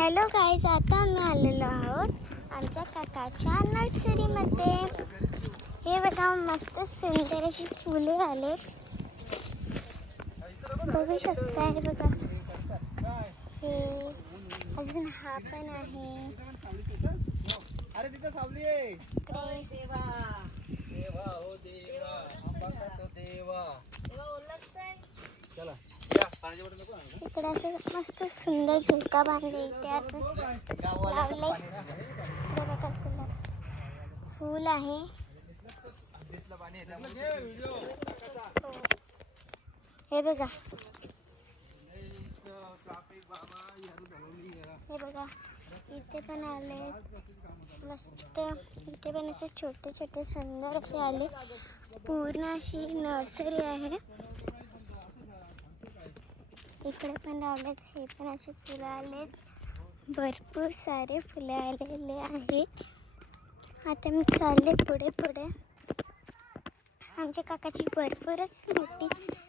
Hello guys आता आम्ही आलेलो आहोत आमच्या काकाच्या नर्सरीमध्ये. हे बघा मस्त सुंदर अशी फुले आलेत. बघू शकता हे बघा. हे अजून हा पण आहे. अरे तिथं सावली आहे इकडे देवा. इकडे असं मस्त सुंदर झुलका बांधले त्यात लावले फूल आहे. हे बघा. हे बघा. इथे पण आले मस्त. इथे पण असे छोटे छोटे सुंदर असे आले पूर्ण अशी नर्सरी आहे. इकडे पण लावलेत हे पण असे फुलं आलेत. भरपूर सारे फुले आलेले आहेत आता मी चालले पुढे पुढे. आमच्या काकाची भरपूरच मोठी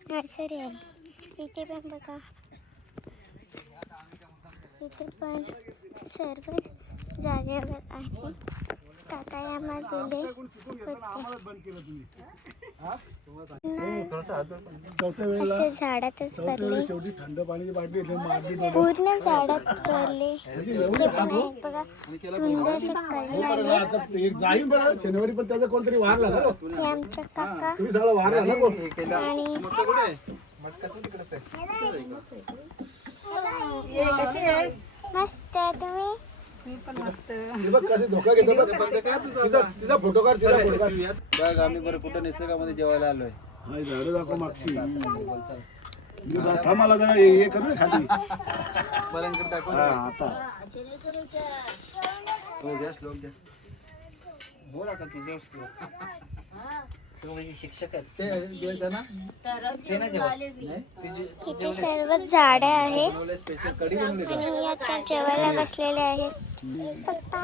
नर्सरी आहे. इथे पण बघा. इथे पण सर्व जागेवर आहे. काका चौथ्या वेळेला असे झाडातच. पूर्ण झाडात पण बघा सुंदर असे आले बरं शनिवारी पण त्याचा कोणतरी वारला. हे आमच्या काका तुम्ही. आणि मस्त. बघ कसे धोका घेतो बघ. तिचा तिचा फोटो काढ तिचा फोटो काढ. बघ आम्ही बरं कुठं निसर्गामध्ये जेवायला आलोय. हा, हे झाडं दाखव मागची. मी बा- थांब मला जरा हे हे कर ना खाली. मला इकडे दाखव. हा आता. हो द्या श्लोक द्या बोल आता तुझ्या श्लोक शिक्षक आहेत. ते जेवता ना? ते ना जेवत. नाही? ते जे- इथे सर्व झाडे आहेत. बनवलंय स्पेशल कढी बनवली का? आणि आता जेवायला बसलेले आहेत. पप्पा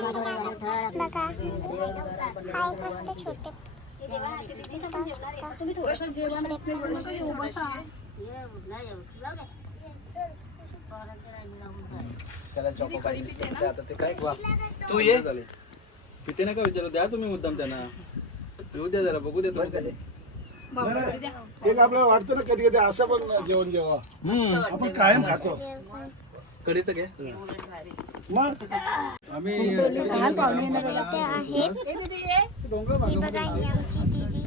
बघा हा एक मस्त छोटे त्याला चॉको पाहिजे ते आता ते काय तू ये. पिते नका विचारू द्या तुम्ही मुद्दाम त्यांना. येऊ द्या जरा बघू दे तुम्ही एक आपल्याला वाटतं ना कधी कधी असं पण जेवण जेव्हा आपण कायम खातो. कढी तर घे. मग आम्ही इथे आहेत ही बघा. ही आमची दीदी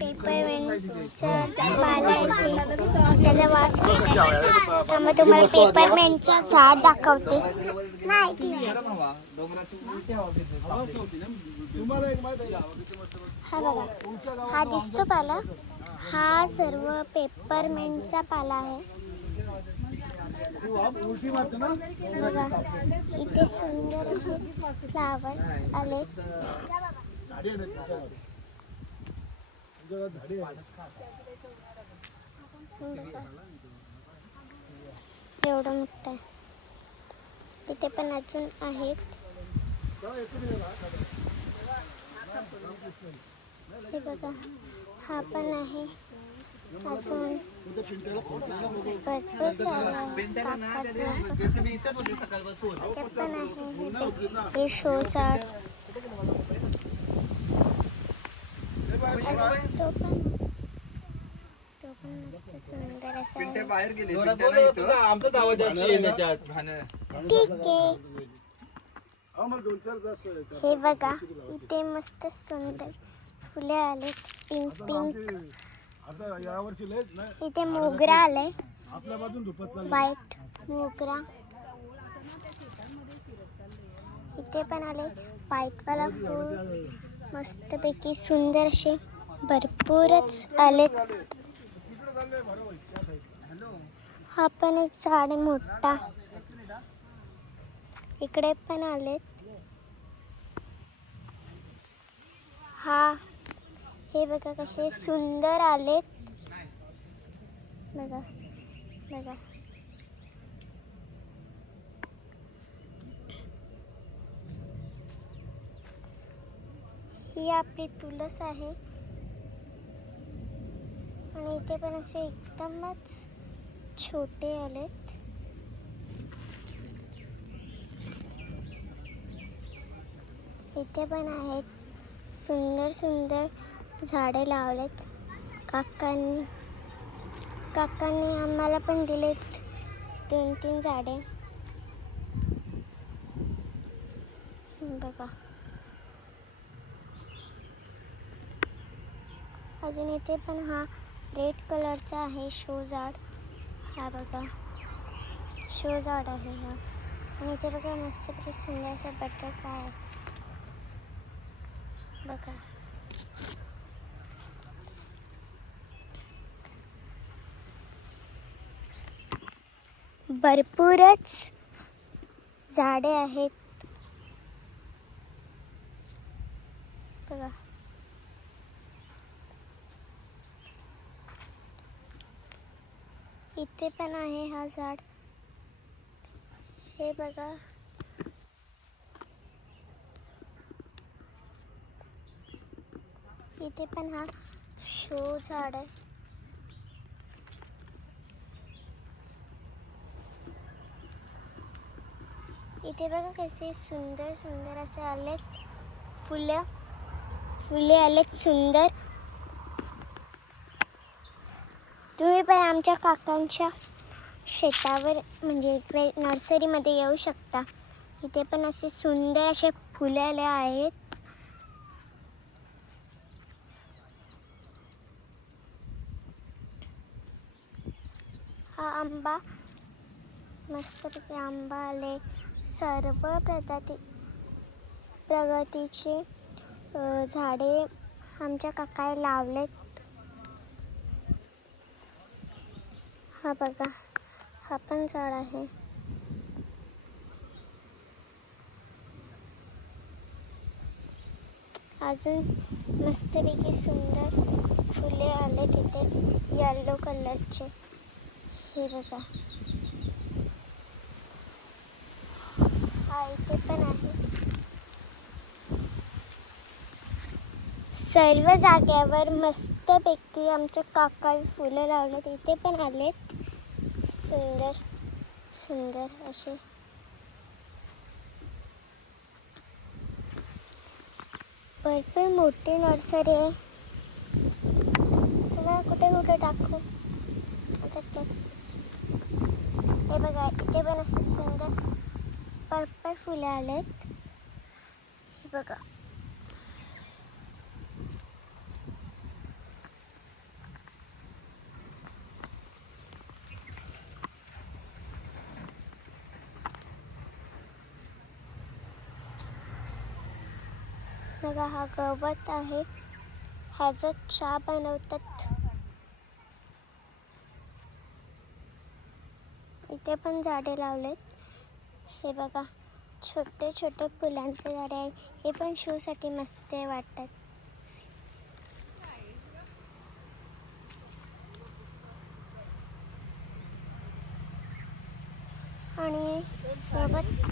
पेपरमेंटचा पाला येते त्याचा वास घेते मग तुम्हाला पेपरमेंटचा झाड दाखवते नाही ती हा बघा हा दिसतो पाला. हा सर्व पेपरमेंटचा पाला आहे ती वाफ उलटी मारते ना बघा इथे सुंदर असे फ्लावर्स आले. एवढं मोठं आहे. इथे पण अजून आहेत. हे बघा हा पण आहे. अजून भरपूर सारं आहे हे शो चार्ट तो पण सुंदर आहे बाहेर गेले जास्त ठीक चार आहे. हे बघा इथे मस्त सुंदर फुले आलेत पिंक पिंक लयच इथे मोगरा आलाय. आपल्या बाजून धुपत चालली. व्हाईट मोगरा. इथे पण आले व्हाईटवाला फूल. मस्तपैकी सुंदर असे भरपूरच आलेत. हा पण एक झाड आहे मोठा. इकडे पण आलेत. हा हे बघा कसे सुंदर आलेत. बघा बघा. ही आपली तुलस आहे. आणि इथे पण असे एकदमच छोटे आलेत. इथे पण आहेत सुंदर सुंदर झाडे लावलेत. काकांनी काकांनी आम्हाला पण दिलेत दोन तीन झाडे. बघा. अजून इथे पण हा रेड कलरचा आहे शो झाड. हा बघा. शो झाड आहे हा. आणि इथे बघा मस्त सुंदर असं बटरफ्लाय आहे. बघा. भरपूरच झाडे आहेत. बघा. इथे पण आहे हा झाड. हे बघा. इथे पण हा शो झाड आहे. इथे बघा कसे सुंदर सुंदर असे आलेत फुलं फुले आलेत सुंदर तुम्ही पण आमच्या काकांच्या शेतावर म्हणजे इकडे नर्सरीमध्ये येऊ शकता. इथे पण असे सुंदर असे फुले आले आहेत. हा आंबा मस्तपैकी आंबा आले. सर्व प्रजाती प्रगतीचे झाडे आमच्या काकाय लावलेत. हा बघा हा पण झाड आहे. अजून मस्तपैकी सुंदर फुले आले तिथे येल्लो कलरचे हे बघा. इथे पण आहे. सर्व जाग्यावर मस्तपैकी आमच्या काका फुलं लावलेत इथे पण आलेत. सुंदर सुंदर असे. भरपूर मोठी नर्सरी आहे. तुला कुठे कुठे टाकू? आता तेच. हे बघा इथे पण असं सुंदर. पर्पल फुलं आलेत. हे बघा. बघा हा गवत आहे. ह्याचा चहा बनवतात. इथे पण झाडे लावलेत. हे बघा छोटे छोटे फुलांचे झाडे आहे. हे पण शोसाठी मस्त वाटतात आणि सोबत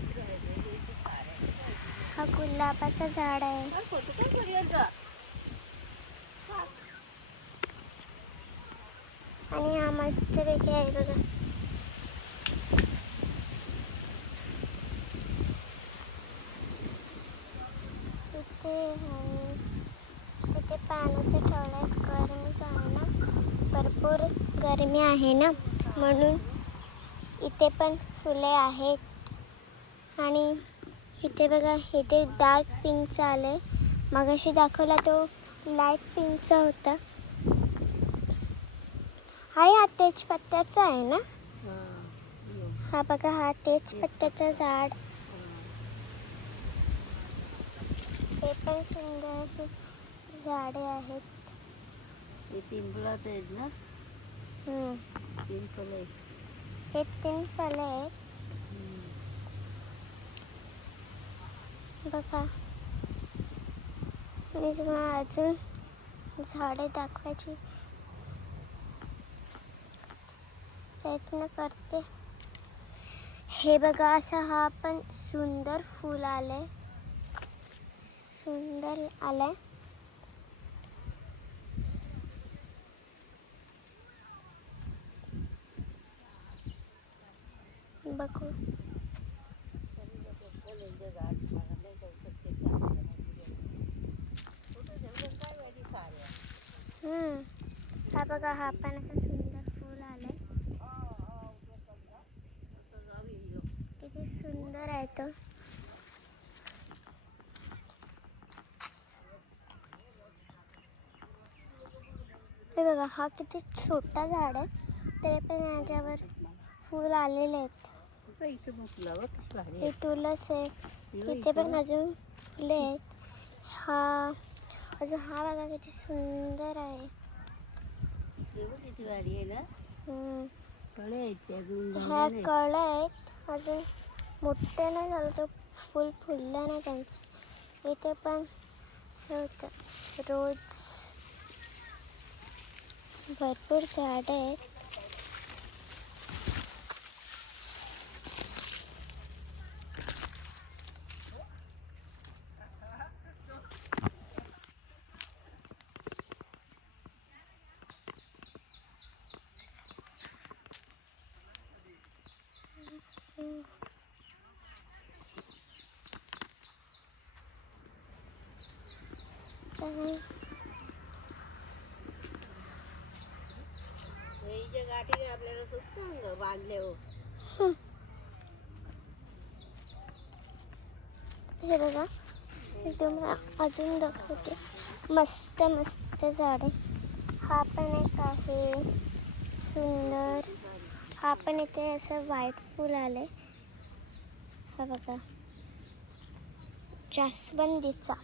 हा गुलाबाचं झाड आहे. आणि हा मस्त पैकी आहे बघा. आहे इथे पाण्याचं ठेवलं आहे गरमीच आहे ना. भरपूर गरमी आहे ना. म्हणून इथे पण फुले आहेत. आणि इथे बघा इथे डार्क पिंकचा आले मगाशी दाखवला तो लाइट पिंकचा होता. हा हा तेजपत्त्याचा आहे ना? हा बघा हा तेजपत्त्याचं झाड. हे पण सुंदर अशी झाडे आहेत. ते पिंपळाचं आहेत ना? हम्म. पिंपळ. आहे हे तीन फळे आहेत. बघा. मी तुम्हाला अजून झाडे दाखवायची प्रयत्न करते. हे बघा असं हा पण सुंदर फूल आलंय. सुंदर आलाय. बघू. हा बघा हा पण असं सुंदर हे किती छोटा झाड आहे तरी पण याच्यावर फूल आलेले आहेत. इथं हे तुळस आहे. तिथे पण अजून फुले आहेत. हा अजून हा बघा किती सुंदर आहे. हे हम्म. कळे आहेत अजून ह्या झाले नाही. कळ्या आहेत. अजून मोठे नाही झालं तो फुल फुललं नाही त्यांचं. इथे पण हे होतं. रोज भरपूर झाडं आहेत आणि गाठी बांधले हो. हे बघा मी तुम्हाला अजून दाखवते. मस्त मस्त झाडे. हा पण एक आहे. सुंदर. हा पण इथे असं व्हाईट फूल आलंय. हा बघा. जास्वंदीचा.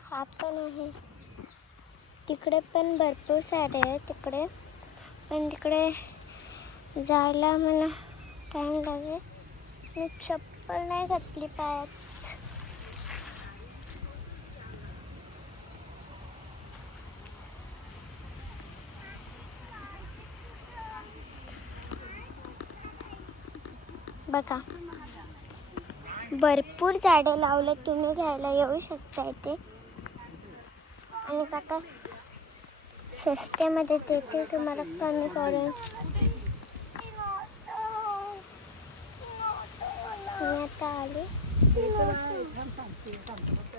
हा पण आहे. तिकडे पण भरपूर सारे आहे तिकडे. पण तिकडे जायला मला टाईम लागेल. मी चप्पल नाही घातली पायात. बघा. भरपूर झाडं लावले तुम्ही घ्यायला येऊ शकता इथे आणि काका स्वस्तेमध्ये देते तुम्हाला कमी करून. मी आता आले.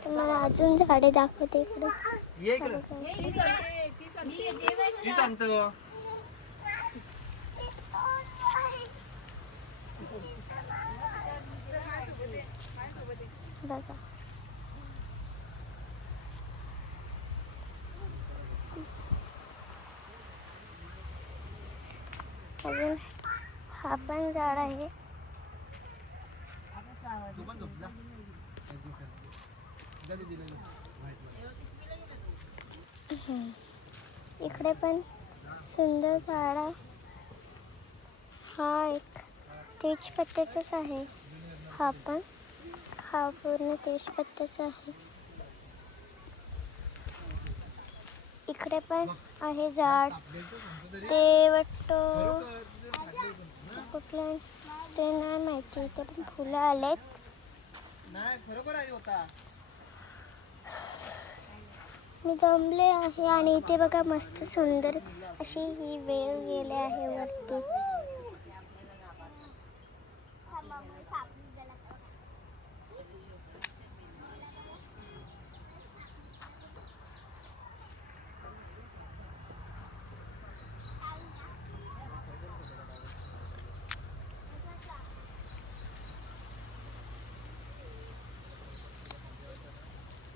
तुम्हाला अजून झाडे दाखवते इकडे. बघा. अजून हा पण झाड आहे. इकडे पण सुंदर झाड आहे. हा एक तेजपत्त्याचाच आहे. हा पण हा पूर्ण तेजपत्त्याचा आहे. इकडे पण आहे झाड. ते वाटतं कुठलं ते नाही माहिती. इथे पण फुलं आलेत. मी दमले आहे आणि इथे बघा मस्त सुंदर अशी ही वेल गेले आहे वरती.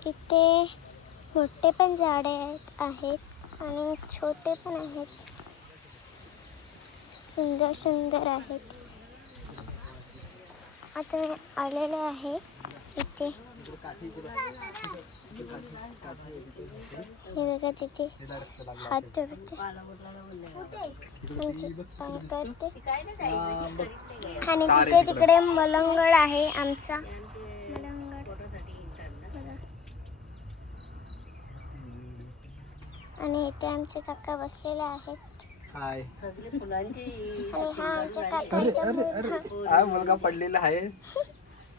इथे मोठे पण झाडे आहेत आहेत आणि छोटे पण आहेत. सुंदर सुंदर आहेत. आता मी आलेले आहे इथे. हे बघा तिथे हात धुते करते आणि तिथे तिकडे मलंगड आहे आमचा मलंगड फोटोसाठी येतात ना बघा. आणि इथे आमचे काका बसलेले आहेत. हाय. सगळे फुलांची आणि हा आमच्या काकांचा मुलगा. हा मुलगा पडलेला आहे.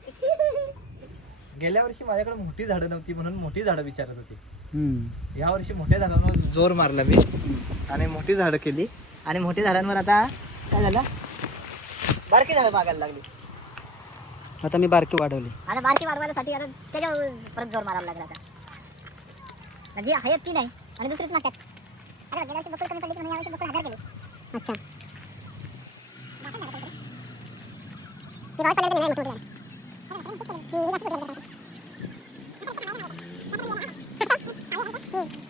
गेल्या वर्षी माझ्याकडे मोठी झाडं नव्हती म्हणून मोठी झाडं विचारत होती. या वर्षी मोठ्या झाडांवर जोर मारला मी. आणि मोठी झाडं केली. आणि मोठ्या झाडांवर आता काय झालं? बारकी झाडं मागायला लागली. आता मी बारकी वाढवली. आता बारकी वाढवायसाठी आता त्याच्यावर परत जोर मारायला लागला आता. म्हणजे आहेत ती नाही? आणि दुसरीच मागतात आता गेल्या वर्षी बकरी कमी पडली म्हणून यावर्षी बकरी हजार गेली अच्छा ते पाऊस पडला की नाही मोठं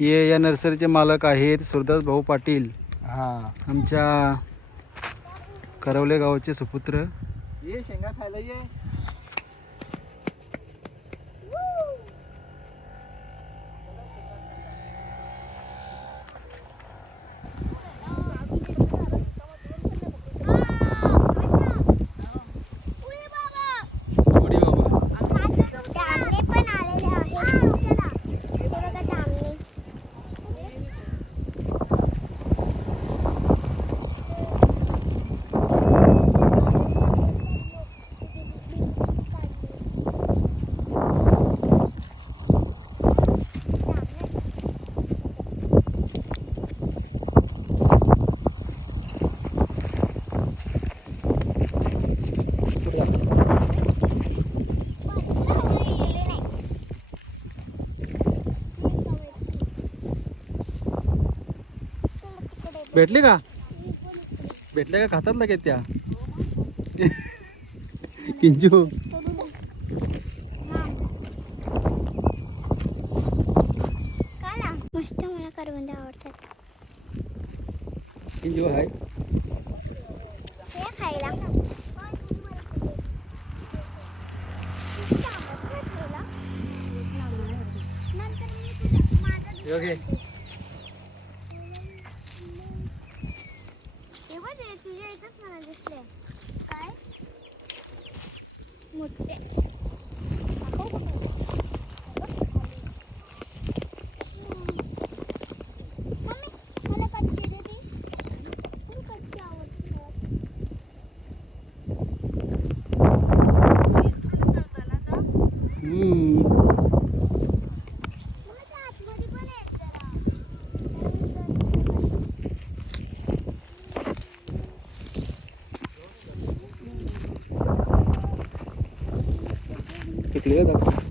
ये या नर्सरीचे मालक आहेत सुरदास भाऊ पाटील. हा. आमच्या करवले गावचे सुपुत्र. ये शेंगा खायला ये पुढे बाबा जामणे पण आलेले आहेत हे बघा जामणे भेटले का? भेटले का खातात लगेच त्या? किंजू? मस्त मला करवंद आवडतात. किंजू आहे हे खायला. ओके हे बघ हे तुझ्या इथंच मला दिसले काय मोठे दाखव कुठे? मम्मी मला कच्ची दे ती. मला कच्ची आवडते हम्म. मला त्या आतमध्ये पण आहेत जरा पिकली दाखव